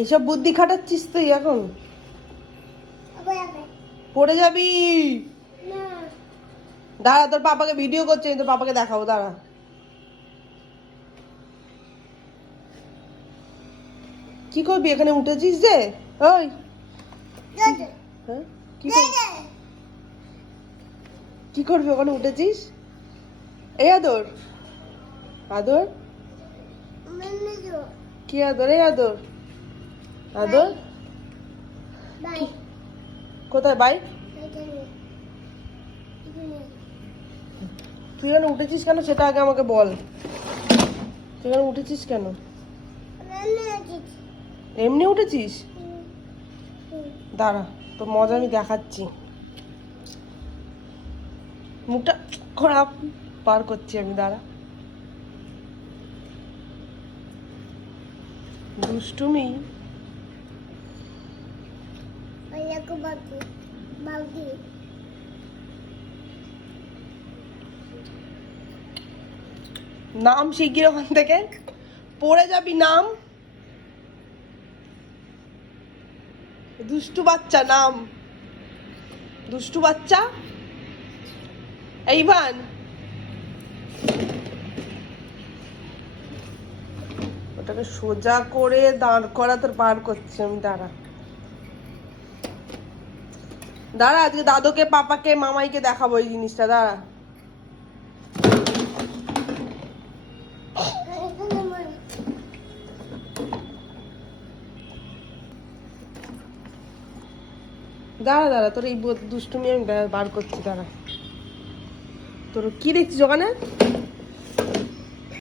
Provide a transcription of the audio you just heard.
এইসব বুদ্ধি খাটাচ্ছিস তুই এখন? পড়ে যাবি। দাঁড়া, তোর পাপাকে ভিডিও করছে, তোর পাপাকে দেখাবো, দাঁড়া। কি করবি এখানে উঠেছিস যে? ওই হ্যাঁ, কি করবি ওখানে উঠেছিস? এই আদর, আদর কি আদর? এই আদর, আদর কোথায় বাইক? তুই এখানে উঠেছিস কেন সেটা আগে আমাকে বল। তুই এখানে উঠেছিস কেন? এমনি উঠেছিস? দাঁড়া, তোর মজা আমি দেখাচ্ছি। মুখটা খারাপ পার করছি আমি, দাঁড়া। দুষ্টুমি। নাম শিগগির ওখান থেকে, পড়ে যাবি। নাম দুষ্টু বাচ্চা, নাম দুষ্টু বাচ্চা। এইভান, ওটাকে সোজা করে দাঁড় করা, তোর পার করছি আমি, দাঁড়া। দাঁড়া, আজকে দাদুকে পাপাকে মামাইকে দেখাবো এই জিনিসটা, দাঁড়া। দাঁড়া দাঁড়া, তোর এই দুষ্টুমি আমি বার করছি, দাঁড়া। তোর কি দেখছিস ওখানে?